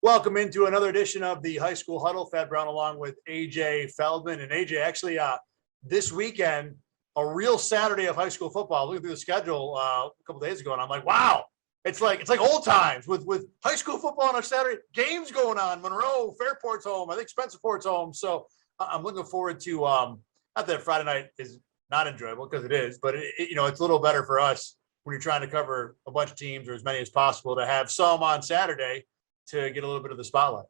Welcome into another edition of the High School Huddle. Fed Brown along with AJ Feldman. And AJ, actually, this weekend, a real Saturday of high school football. Looking through the schedule a couple days ago, and I'm like, wow, it's like old times with high school football on a Saturday. Games going on. Monroe, Fairport's home. I think Spencerport's home. So I'm looking forward to. Not that Friday night is not enjoyable because it is, but it's a little better for us when you're trying to cover a bunch of teams or as many as possible to have some on Saturday to get a little bit of the spotlight.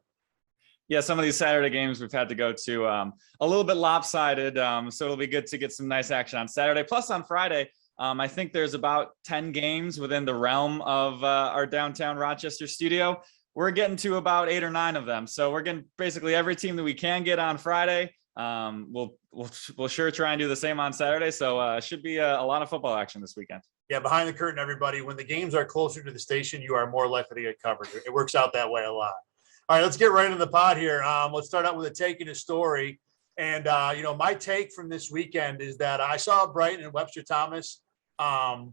Yeah, some of these Saturday games we've had to go to a little bit lopsided, so it'll be good to get some nice action on Saturday. Plus on Friday, I think there's about 10 games within the realm of our downtown Rochester studio. We're getting to about 8 or 9 of them, so we're getting basically every team that we can get on Friday. We'll sure try and do the same on Saturday, so it should be a lot of football action this weekend. Yeah, behind the curtain, everybody, when the games are closer to the station, you are more likely to get covered. It works out that way a lot. All right, let's get right into the pod here. Let's start out with a take and a story. And, my take from this weekend is that I saw Brighton and Webster-Thomas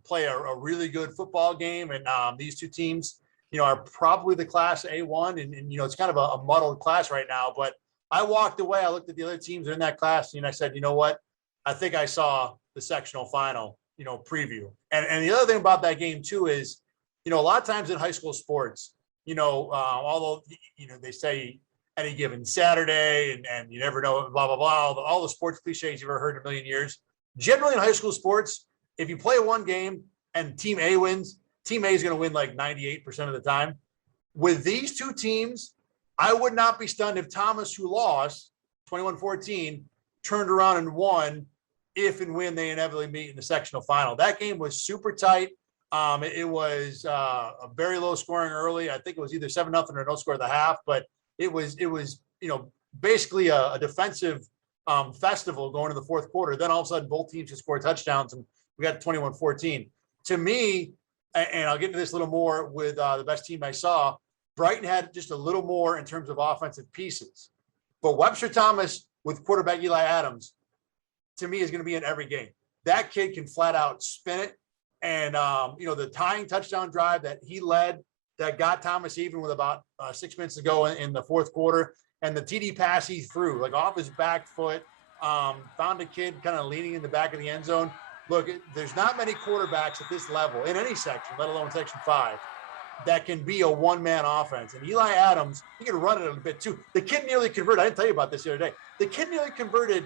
play a really good football game. And these two teams, are probably the class A1. And it's kind of a muddled class right now. But I walked away. I looked at the other teams that are in that class, and I said, you know what? I think I saw the sectional final preview. And the other thing about that game too is, a lot of times in high school sports, although, they say any given Saturday and you never know, blah, blah, blah, all the sports cliches you've ever heard in a million years. Generally in high school sports, if you play one game and team A wins, team A is going to win like 98% of the time. With these two teams, I would not be stunned if Thomas, who lost 21-14, turned around and won if and when they inevitably meet in the sectional final. That game was super tight. It was a very low scoring early. I think it was either 7-0 or no score at the half, but it was basically a defensive festival going to the fourth quarter. Then all of a sudden both teams just scored touchdowns and we got 21-14. To me, and I'll get into this a little more with the best team I saw, Brighton had just a little more in terms of offensive pieces. But Webster-Thomas with quarterback Eli Adams, to me, is going to be in every game. That kid can flat out spin it. And, the tying touchdown drive that he led that got Thomas even with about 6 minutes to go in the fourth quarter, and the TD pass he threw, like off his back foot, found a kid kind of leaning in the back of the end zone. Look, there's not many quarterbacks at this level in any section, let alone Section 5, that can be a one-man offense. And Eli Adams, he can run it a bit too. The kid nearly converted. I didn't tell you about this the other day. The kid nearly converted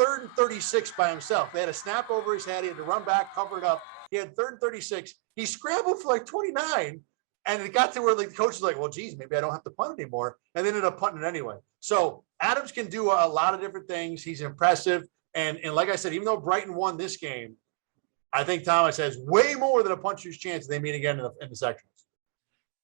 3rd and 36 by himself. They had a snap over his head. He had to run back, cover it up. He had 3rd and 36. He scrambled for like 29, and it got to where the coach was like, well, geez, maybe I don't have to punt anymore. And they ended up punting it anyway. So Adams can do a lot of different things. He's impressive. And like I said, even though Brighton won this game, I think Thomas has way more than a puncher's chance if they meet again in the sectionals.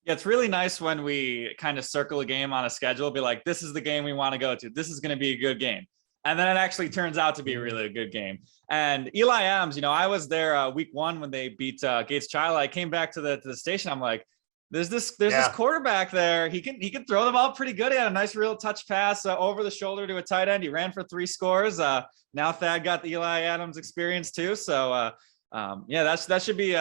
Yeah, it's really nice when we kind of circle a game on a schedule, be like, this is the game we want to go to. This is going to be a good game. And then it actually turns out to be really a good game. And Eli Adams, I was there week 1 when they beat Gates Chila. I came back to the station. I'm like, there's this quarterback there. He can throw the ball pretty good. He had a nice real touch pass over the shoulder to a tight end. He ran for 3 scores. Now Thad got the Eli Adams experience too. So that should be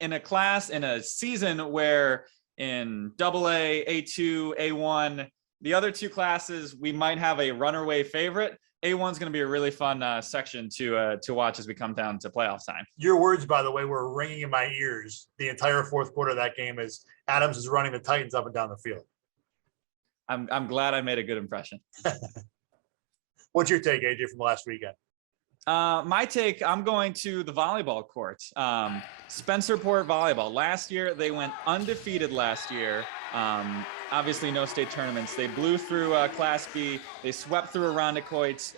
in a class in a season where in AA, A2, A1, the other 2 classes, we might have a runaway favorite. A1 is going to be a really fun section to watch as we come down to playoff time. Your words, by the way, were ringing in my ears the entire fourth quarter of that game as Adams is running the Titans up and down the field. I'm glad I made a good impression. What's your take, AJ, from last weekend? My take, I'm going to the volleyball court. Spencerport volleyball. Last year, they went undefeated last year. Obviously, no state tournaments. They blew through Class B. They swept through Irondequoit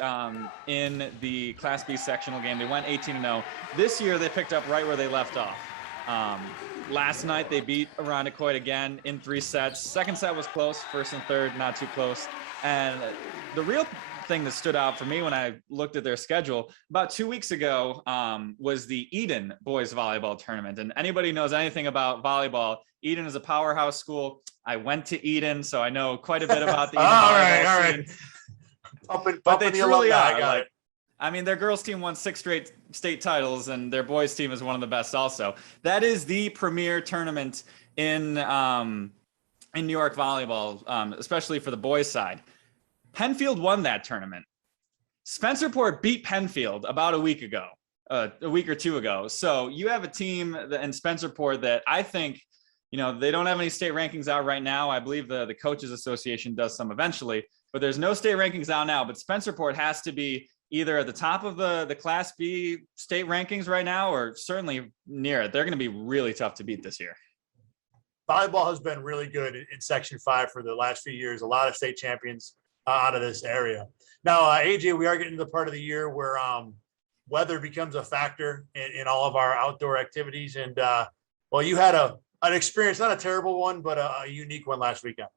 in the Class B sectional game. They went 18-0. This year, they picked up right where they left off. Last night, they beat Irondequoit again in 3 sets. Second set was close. First and third, not too close. And the real thing that stood out for me when I looked at their schedule about 2 weeks ago was the Eden boys volleyball tournament. And anybody knows anything about volleyball, Eden is a powerhouse school. I went to Eden, so I know quite a bit about the Eden volleyball scene. But they truly are. Their girls team won 6 straight state titles, and their boys team is one of the best also. That is the premier tournament in in New York volleyball, especially for the boys side. Penfield won that tournament. Spencerport beat Penfield about a week or two ago. So you have a team in Spencerport that I think, they don't have any state rankings out right now. I believe the Coaches Association does some eventually, but there's no state rankings out now. But Spencerport has to be either at the top of the Class B state rankings right now, or certainly near it. They're going to be really tough to beat this year. Volleyball has been really good in Section 5 for the last few years. A lot of state champions out of this area. Now, AJ, we are getting to the part of the year where weather becomes a factor in all of our outdoor activities. And, you had an experience, not a terrible one, but a unique one last weekend.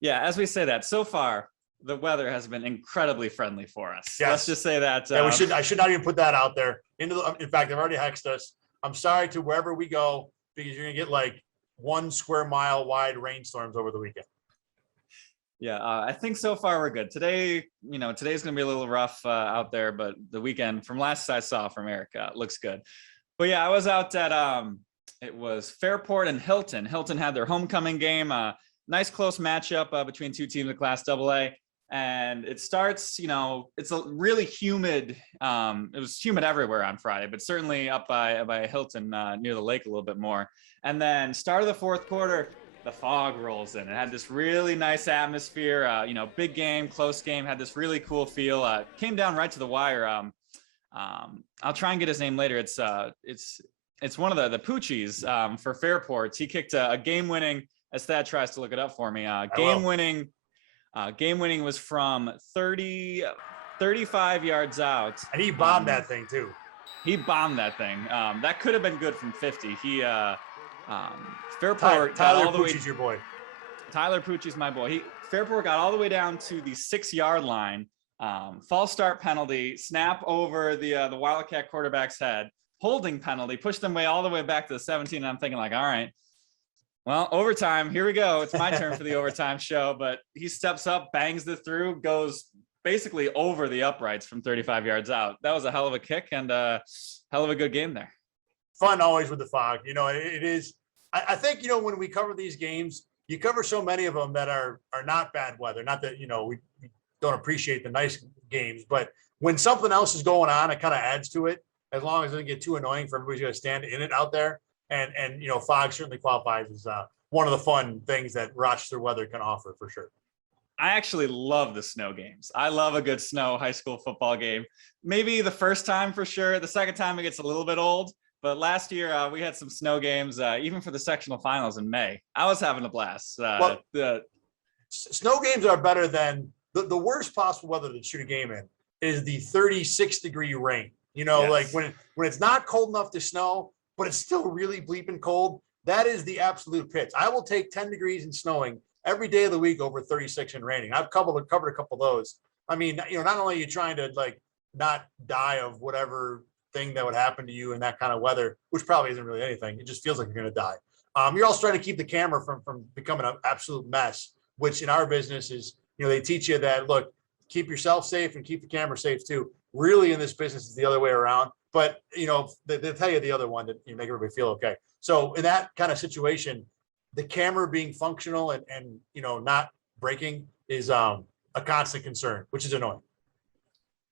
Yeah, as we say that, so far, the weather has been incredibly friendly for us. Yes. Let's just say that. Yeah, I should not even put that out there. In fact, they've already hexed us. I'm sorry to wherever we go, because you're going to get like 1 square mile wide rainstorms over the weekend. Yeah, I think so far we're good. Today's going to be a little rough out there, but the weekend, from last I saw from Eric, looks good. But yeah, I was out at, it was Fairport and Hilton. Hilton had their homecoming game. Nice close matchup between two teams of Class AA. And it starts, it's a really humid. It was humid everywhere on Friday, but certainly up by Hilton near the lake a little bit more. And then start of the fourth quarter, the fog rolls in. It had this really nice atmosphere, big game, close game, had this really cool feel. Came down right to the wire. I'll try and get his name later. It's one of the Poochies for Fairport. He kicked a game-winning, as Thad tries to look it up for me, game-winning was from 35 yards out. And he bombed that thing too. He bombed that thing. That could have been good from 50. Fairport Tyler Pucci's your boy. Tyler Pucci's my boy. Fairport got all the way down to the 6-yard line. False start penalty, snap over the Wildcat quarterback's head, holding penalty, pushed them all the way back to the 17. And I'm thinking like, all right, well, overtime, here we go. It's my turn for the overtime show. But he steps up, bangs it through, goes basically over the uprights from 35 yards out. That was a hell of a kick and a hell of a good game there. Fun always with the fog. It is. I think, when we cover these games, you cover so many of them that are not bad weather. Not that, we don't appreciate the nice games, but when something else is going on, it kind of adds to it, as long as it doesn't get too annoying for everybody to stand in it out there. And fog certainly qualifies as one of the fun things that Rochester weather can offer for sure. I actually love the snow games. I love a good snow high school football game. Maybe the first time for sure. The second time it gets a little bit old. But last year we had some snow games, even for the sectional finals in May. I was having a blast. Snow games are better than the worst possible weather to shoot a game in is the 36-degree rain. Yes. Like when it's not cold enough to snow, but it's still really bleeping cold. That is the absolute pits. I will take 10 degrees and snowing every day of the week over 36 and raining. I've covered a couple of those. I mean, not only are you trying to like not die of whatever thing that would happen to you in that kind of weather, which probably isn't really anything. It just feels like you're going to die. You're also trying to keep the camera from becoming an absolute mess, which in our business is, they teach you that, look, keep yourself safe and keep the camera safe too. Really in this business is the other way around. But, they'll tell you the other one that you make everybody feel okay. So in that kind of situation, the camera being functional and not breaking is a constant concern, which is annoying.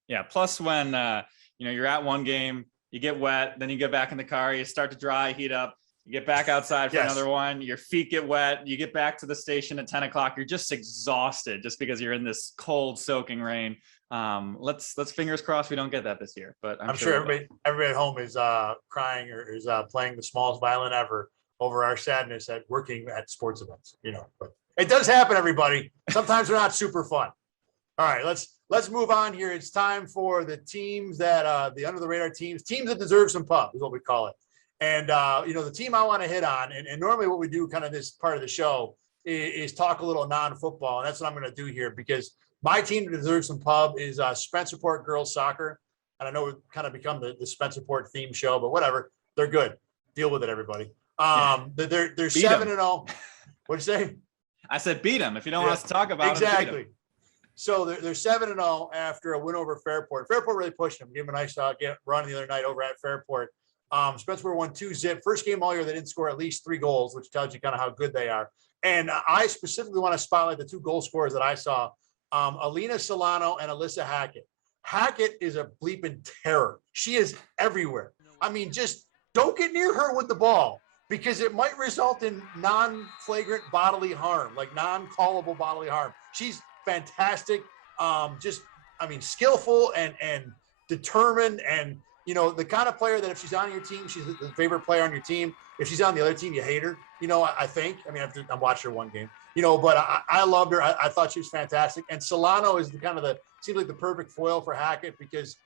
Yeah. Plus when, you're at one game, you get wet, then you get back in the car, you start to dry, heat up, you get back outside for another one, your feet get wet, you get back to the station at 10 o'clock, you're just exhausted just because you're in this cold soaking rain. Let's fingers crossed we don't get that this year, but I'm sure everybody at home is crying or is playing the smallest violin ever over our sadness at working at sports events, but it does happen, everybody. Sometimes they're not super fun. All right, let's move on here. It's time for the teams that the under the radar teams that deserve some pub is what we call it. And the team I want to hit on, and normally what we do kind of this part of the show is talk a little non-football, and that's what I'm going to do here because my team that deserves some pub is Spencerport girls soccer. And I know we've kind of become the Spencerport theme show, but whatever, they're good. Deal with it, everybody. They're 7-0. What'd you say? I said beat them. If you don't want us to talk about exactly. So they're 7-0 after a win over Fairport. Fairport really pushed them. Gave them a nice run the other night over at Fairport. Spencerport won 2-0. First game all year, they didn't score at least 3 goals, which tells you kind of how good they are. And I specifically want to spotlight the two goal scorers that I saw, Alina Solano and Alyssa Hackett. Hackett is a bleeping terror. She is everywhere. I mean, just don't get near her with the ball because it might result in non-flagrant bodily harm, like non-callable bodily harm. She's fantastic. Skillful and determined, and the kind of player that if she's on your team, she's the favorite player on your team. If she's on the other team, you hate her. I think. I mean, I watched her one game. But I loved her. I thought she was fantastic. And Solano is seems like the perfect foil for Hackett because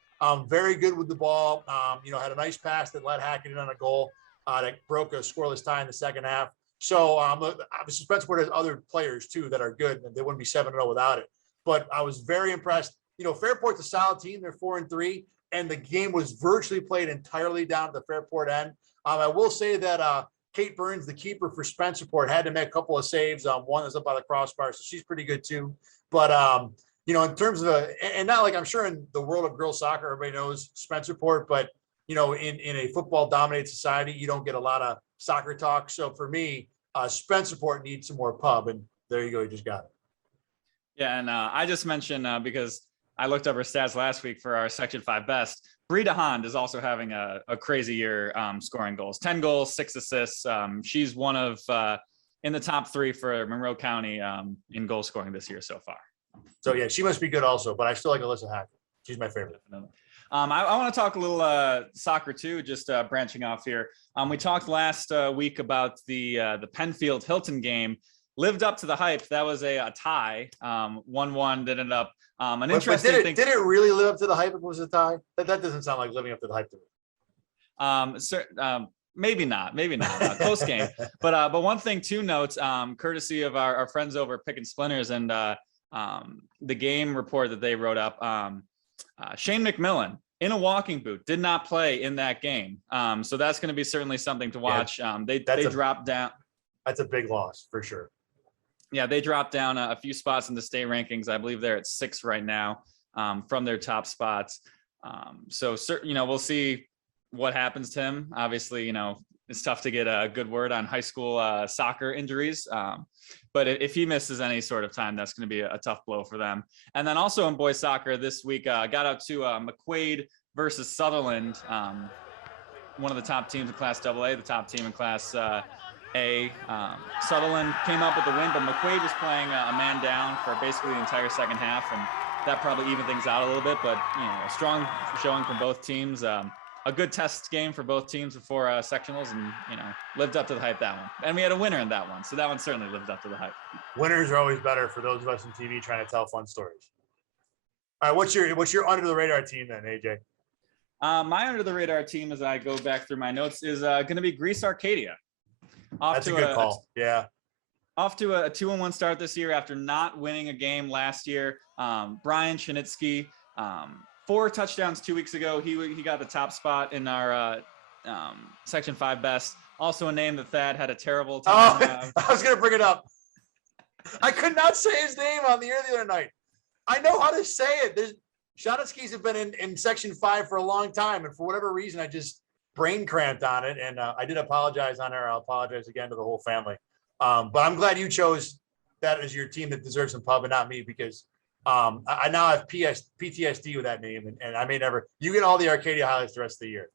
very good with the ball. Had a nice pass that led Hackett in on a goal that broke a scoreless tie in the second half. So obviously Spencerport has other players too that are good, and they wouldn't be 7-0 without it. But I was very impressed. Fairport's a solid team. They're 4-3, and the game was virtually played entirely down to the Fairport end. I will say that Kate Burns, the keeper for Spencerport, had to make a couple of saves. One is up by the crossbar, so she's pretty good too. But in terms of and not like I'm sure in the world of girls soccer, everybody knows Spencerport, but in a football dominated society, you don't get a lot of soccer talk. So for me, Spencerport needs some more pub, and there you go, you just got it. Yeah, and I just mentioned because I looked up her stats last week for our Section 5 best. Breda Hond is also having a crazy year scoring goals. 10 goals, 6 assists. She's one of in the top 3 for Monroe County in goal scoring this year so far. So, yeah, she must be good also, but I still like Alyssa Hackett. She's my favorite. I want to talk a little soccer too, just branching off here. We talked last week about the Penfield-Hilton game. Lived up to the hype. That was a tie, 1-1 that ended up an interesting thing. Did it really live up to the hype? It was a tie. That doesn't sound like living up to the hype to me. Maybe not. Close game. But one thing to note, courtesy of our friends over at Pick and Splinters and the game report that they wrote up, Shane McMillan in a walking boot did not play in that game. So that's going to be certainly something to watch. They dropped down. That's a big loss for sure. Yeah, they dropped down a few spots in the state rankings. I believe they're at 6 right now from their top spots. So we'll see what happens to him. Obviously, it's tough to get a good word on high school soccer injuries. But if he misses any sort of time, that's going to be a tough blow for them. And then also in boys soccer this week, got out to McQuaid versus Sutherland, one of the top teams in Class AA, the top team in Class A. Sutherland came up with the win, but McQuaid was playing a man down for basically the entire second half, and that probably evened things out a little bit. But a strong showing from both teams. A good test game for both teams before sectionals, and lived up to the hype that one. And we had a winner in that one, so that one certainly lived up to the hype. Winners are always better for those of us on TV trying to tell fun stories. All right, what's your under the radar team then, AJ? My under the radar team, as I go back through my notes, is going to be Greece Arcadia. That's a good call. Yeah. Off to a 2-1 start this year after not winning a game last year. Brian Chinitsky, 4 touchdowns 2 weeks ago. He got the top spot in our Section 5 best. Also a name that Thad had a terrible time. I was going to bring it up. I could not say his name on the air the other night. I know how to say it. Chinitsky's have been in Section 5 for a long time, and for whatever reason, I just brain cramped on it, and I did apologize on air. I'll apologize again to the whole family. But I'm glad you chose that as your team that deserves some pub and not me, because I now have PTSD with that name, and I may never. You get all the Arcadia highlights the rest of the year.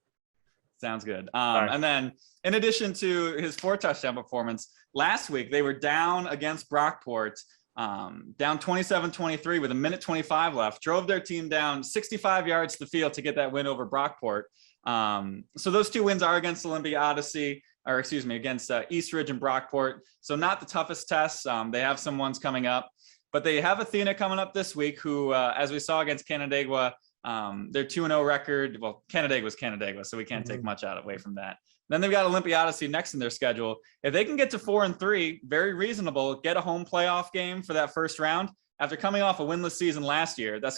Sounds good. Right. And then in addition to his 4 touchdown performance, last week they were down against Brockport, down 27-23 with 1:25 left, drove their team down 65 yards to the field to get that win over Brockport. So those 2 wins are against against East Ridge and Brockport. So not the toughest tests. They have some ones coming up, but they have Athena coming up this week, who, as we saw against Canandaigua, their 2-0 record. Well, Canandaigua's Canandaigua, so we can't take much away from that. Then they've got Olympiadacy next in their schedule. If they can get to 4-3, very reasonable, get a home playoff game for that first round. After coming off a winless season last year, that's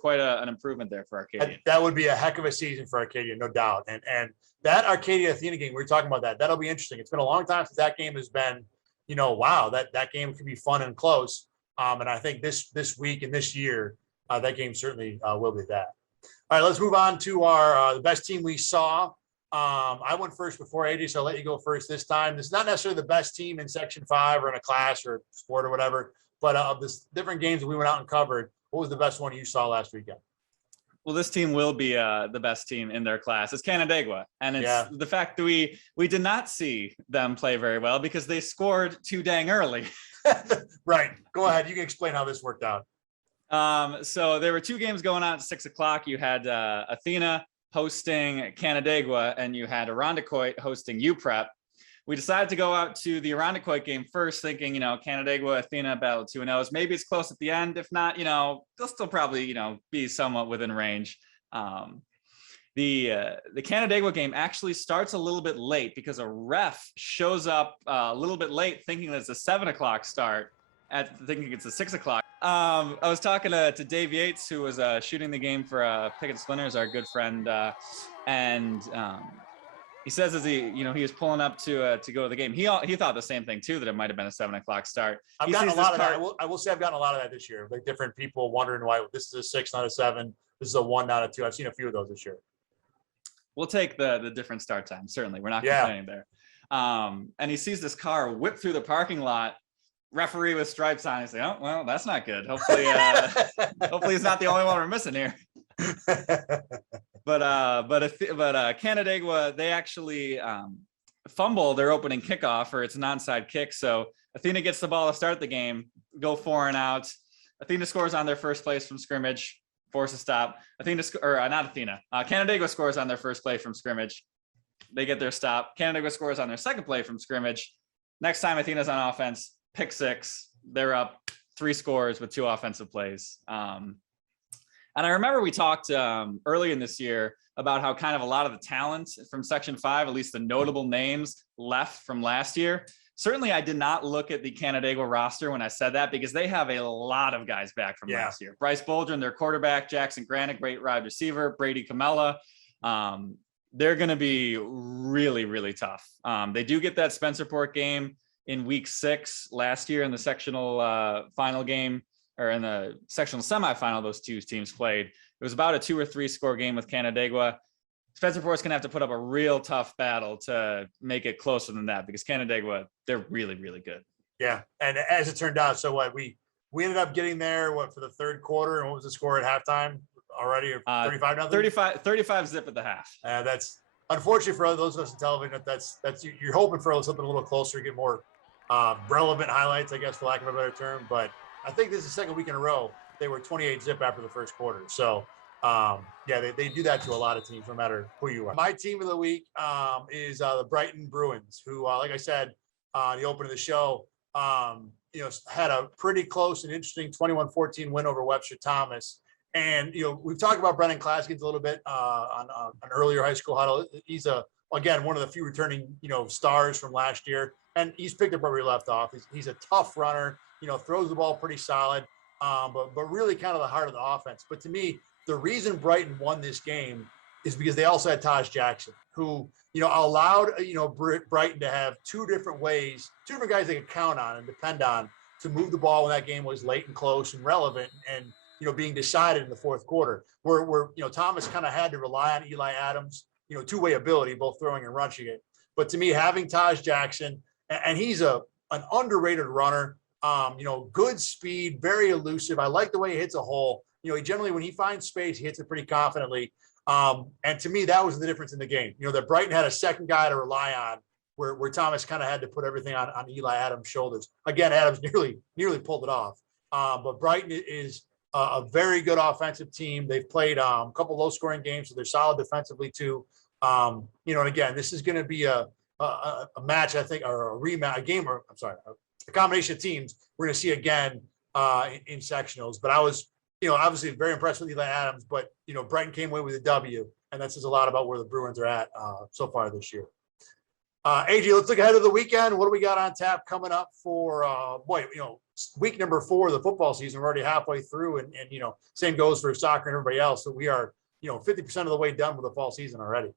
quite an improvement there for Arcadia. That would be a heck of a season for Arcadia, no doubt. And that Arcadia Athena game, we were talking about that. That'll be interesting. It's been a long time since that game has been, wow, that game could be fun and close. And I think this week and this year, that game certainly will be that. All right, let's move on to our the best team we saw. I went first before AJ, so I'll let you go first this time. This is not necessarily the best team in Section 5 or in a class or sport or whatever, but of the different games that we went out and covered, what was the best one you saw last weekend? Well, this team will be the best team in their class. It's Canandaigua. And it's the fact that we did not see them play very well because they scored too dang early. Right. Go ahead. You can explain how this worked out. So there were two games going on at 6 o'clock. You had Athena hosting Canandaigua, and you had Irondequoit hosting UPrep. We decided to go out to the Irondequoit game first, thinking, Canandaigua, Athena battle 2-0s. Maybe it's close at the end. If not, they'll still probably, be somewhat within range. The Canandaigua game actually starts a little bit late because a ref shows up a little bit late, thinking that it's a 7 o'clock start, thinking it's a 6 o'clock. I was talking to Dave Yates, who was shooting the game for Pickett Splinters, our good friend, and he says as he was pulling up to go to the game, he thought the same thing too, that it might have been a 7 o'clock start. I've gotten a lot of that. I will say I've gotten a lot of that this year. Like different people wondering why this is a 6, not a 7. This is a 1, not a 2. I've seen a few of those this year. We'll take the different start time. Certainly, we're not complaining there. And he sees this car whip through the parking lot. Referee with stripes on. He's like, oh well, that's not good. Hopefully, hopefully he's not the only one we're missing here. But Canandaigua, they actually fumble their opening kickoff, or it's an onside kick. So Athena gets the ball to start the game, go 4 and out. Athena scores on their first place from scrimmage, force a stop. Canandaigua scores on their first play from scrimmage. They get their stop. Canandaigua scores on their second play from scrimmage. Next time Athena's on offense, pick 6. They're up 3 scores with 2 offensive plays. And I remember we talked earlier in this year about how kind of a lot of the talent from Section 5, at least the notable names, left from last year. Certainly, I did not look at the Canandaigua roster when I said that, because they have a lot of guys back from last year. Bryce Boldrin, their quarterback, Jackson Granick, great wide receiver, Brady Camella. They're going to be really, really tough. They do get that Spencerport game in week 6 last year in the sectional final game, or in the sectional semifinal. Those two teams played. It was about a 2 or 3 score game with Canandaigua. Spencerport's going to have to put up a real tough battle to make it closer than that, because Canandaigua, they're really, really good. Yeah. And as it turned out, so what we ended up getting there, for the third quarter, and what was the score at halftime already? 35-0? 35 zip at the half. That's unfortunately for those of us in television. That's you're hoping for something a little closer, get more relevant highlights, I guess, for lack of a better term. But I think this is the second week in a row they were 28 zip after the first quarter. So they do that to a lot of teams, no matter who you are. My team of the week is the Brighton Bruins, who, like I said, the opening of the show, had a pretty close and interesting 21-14 win over Webster-Thomas. And, we've talked about Brendan Klaskins a little bit on an earlier high school huddle. He's again, one of the few returning, stars from last year. And he's picked up where we left off. He's a tough runner, throws the ball pretty solid, but really kind of the heart of the offense. But to me, the reason Brighton won this game is because they also had Taj Jackson, who, allowed, Brighton to have 2 different ways, 2 different guys they could count on and depend on to move the ball when that game was late and close and relevant and, being decided in the fourth quarter, where Thomas kind of had to rely on Eli Adams, 2-way ability, both throwing and rushing it. But to me, having Taj Jackson, and he's an underrated runner, good speed, very elusive. I like the way he hits a hole. He generally, when he finds space, he hits it pretty confidently. And to me, that was the difference in the game. That Brighton had a second guy to rely on, where Thomas kind of had to put everything on Eli Adams' shoulders. Again, Adams nearly pulled it off. But Brighton is a very good offensive team. They've played a couple low-scoring games, so they're solid defensively too. And again, this is going to be a match, I think, or a rematch, a combination of teams we're going to see again in sectionals. But I was, obviously very impressed with Eli Adams, but, Brighton came away with a W, and that says a lot about where the Bruins are at so far this year. AJ, let's look ahead to the weekend. What do we got on tap coming up for, week number 4 of the football season? We're already halfway through, and same goes for soccer and everybody else. So we are, 50% of the way done with the fall season already.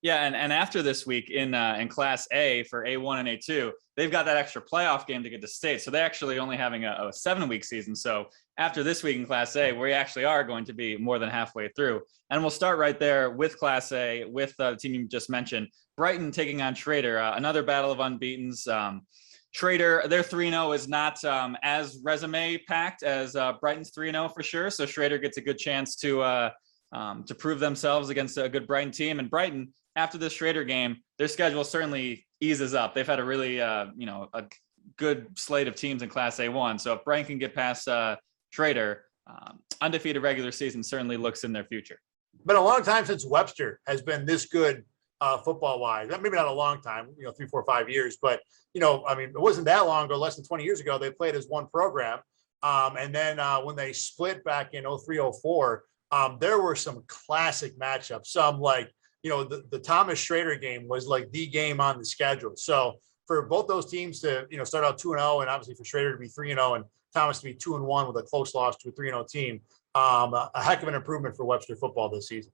Yeah, and after this week in Class A for A1 and A2, they've got that extra playoff game to get to state. So they're actually only having a 7-week season. So after this week in Class A, we actually are going to be more than halfway through. And we'll start right there with Class A, with the team you just mentioned, Brighton taking on Schrader, another battle of unbeatens. Schrader, their 3-0 is not as resume packed as Brighton's 3-0 for sure. So Schrader gets a good chance to prove themselves against a good Brighton team. And Brighton, after this Schrader game, their schedule certainly eases up. They've had a really, a good slate of teams in Class A1. So if Brighton can get past Schrader, undefeated regular season certainly looks in their future. Been a long time since Webster has been this good football-wise. Maybe not a long time, 3, 4, 5 years, but I mean, it wasn't that long ago, less than 20 years ago, they played as one program. And then when they split back in 03, 04, there were some classic matchups. Some like, the Thomas Schrader game was like the game on the schedule. So for both those teams to, start out 2-0, and obviously for Schrader to be 3-0 and Thomas to be 2-1 with a close loss to a 3-0 team, a heck of an improvement for Webster football this season.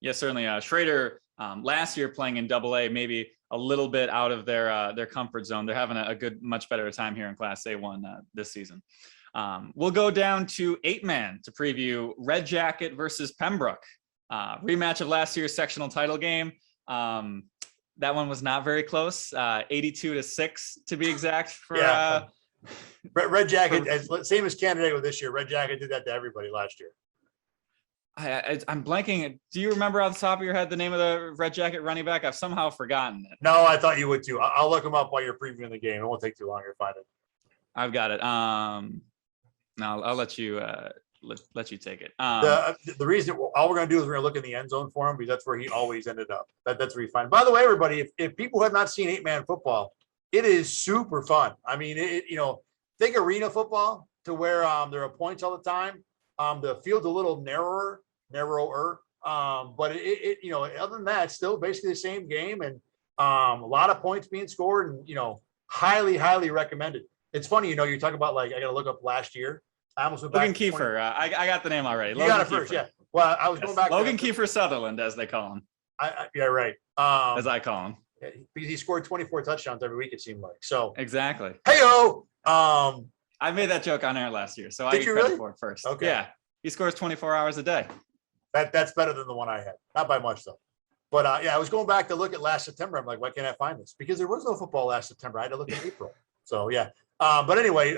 Yeah, certainly. Schrader last year playing in AA, maybe a little bit out of their comfort zone. They're having a much better time here in Class A1 this season. We'll go down to 8-man to preview Red Jacket versus Pembroke. Rematch of last year's sectional title game. That one was not very close, 82-6 to be exact. For Red Jacket, same as Canada with this year. Red Jacket did that to everybody last year. I'm blanking. Do you remember off the top of your head the name of the Red Jacket running back? I've somehow forgotten it. No, I thought you would too. I'll look him up while you're previewing the game. It won't take too long to find it. I've got it. No, I'll let you let you take it. The reason all we're going to do is we're going to look in the end zone for him because that's where he always ended up. That's where he finds. By the way, everybody, if people have not seen 8-man football, it is super fun. I mean, think arena football to where there are points all the time. The field's a little narrower, but other than that, it's still basically the same game, and a lot of points being scored, and highly recommended. It's funny, you're talking about like I got to look up last year. I almost went back. Logan Kiefer. I got the name already. You got it first, yeah. Well, I was going back. Logan Kiefer Sutherland, as they call him. Yeah, right. As I call him. Because he scored 24 touchdowns every week, it seemed like. So exactly. Hey-o! I made that joke on air last year, so I get credit for it first. Okay. Yeah, he scores 24 hours a day. That's better than the one I had. Not by much, though. But, I was going back to look at last September. I'm like, why can't I find this? Because there was no football last September. I had to look in April. So, yeah. But anyway,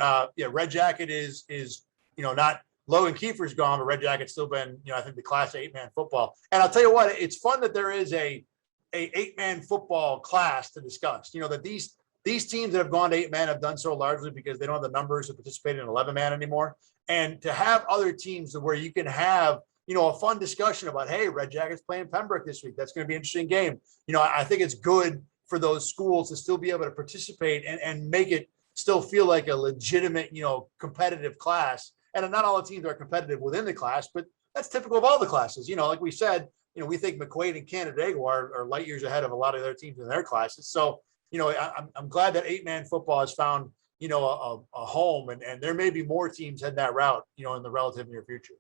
Red Jacket is not Logan Kiefer's gone, but Red Jacket's still been, I think the Class 8-man football. And I'll tell you what, it's fun that there is a 8-man football class to discuss. That these teams that have gone to 8-man have done so largely because they don't have the numbers to participate in 11-man anymore. And to have other teams where you can have, a fun discussion about, hey, Red Jacket's playing Pembroke this week. That's going to be an interesting game. I think it's good for those schools to still be able to participate and make it still feel like a legitimate, competitive class. And not all the teams are competitive within the class, but that's typical of all the classes. Like we said, we think McQuaid and Canandaigua are light years ahead of a lot of their teams in their classes. So, I'm glad that 8-man football has found, a home, and there may be more teams heading that route, in the relative near future.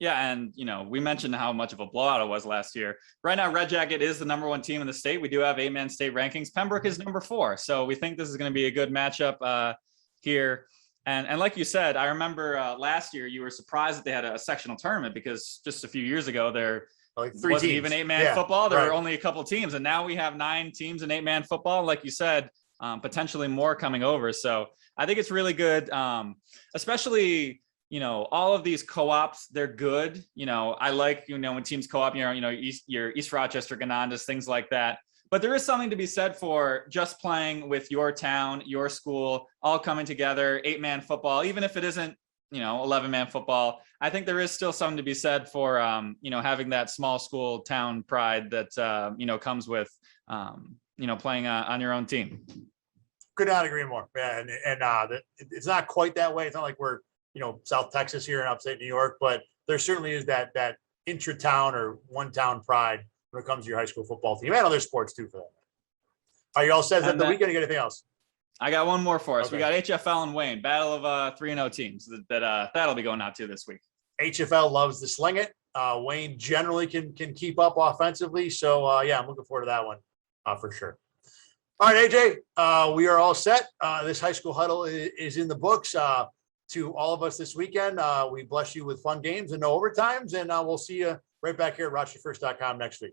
Yeah, and we mentioned how much of a blowout it was last year. Right now, Red Jacket is the #1 team in the state. We do have 8-man state rankings. Pembroke is number 4, so we think this is going to be a good matchup here. And like you said, I remember last year you were surprised that they had a sectional tournament because just a few years ago there wasn't even 8-man football. There were only a couple teams, and now we have 9 teams in 8-man football. Like you said, potentially more coming over. So I think it's really good, especially. All of these co-ops, they're good. I like, when teams co-op, East Rochester, Ganondas, things like that. But there is something to be said for just playing with your town, your school, all coming together, 8-man football, even if it isn't, 11-man football. I think there is still something to be said for, having that small school town pride that, comes with, playing on your own team. Could not agree more. Yeah, and it's not quite that way. It's not like we're, South Texas here in upstate New York, but there certainly is that intra-town or one-town pride when it comes to your high school football team and other sports too for that. Are you all set? Is that the weekend? You got anything else? I got one more for us. Okay. We got HFL and Wayne, battle of 3-0 teams that'll be going out to this week. HFL loves to sling it. Wayne generally can keep up offensively. So yeah, I'm looking forward to that one for sure. All right, AJ, we are all set. This high school huddle is in the books. To all of us this weekend, we bless you with fun games and no overtimes, and we'll see you right back here at RochesterFirst.com next week.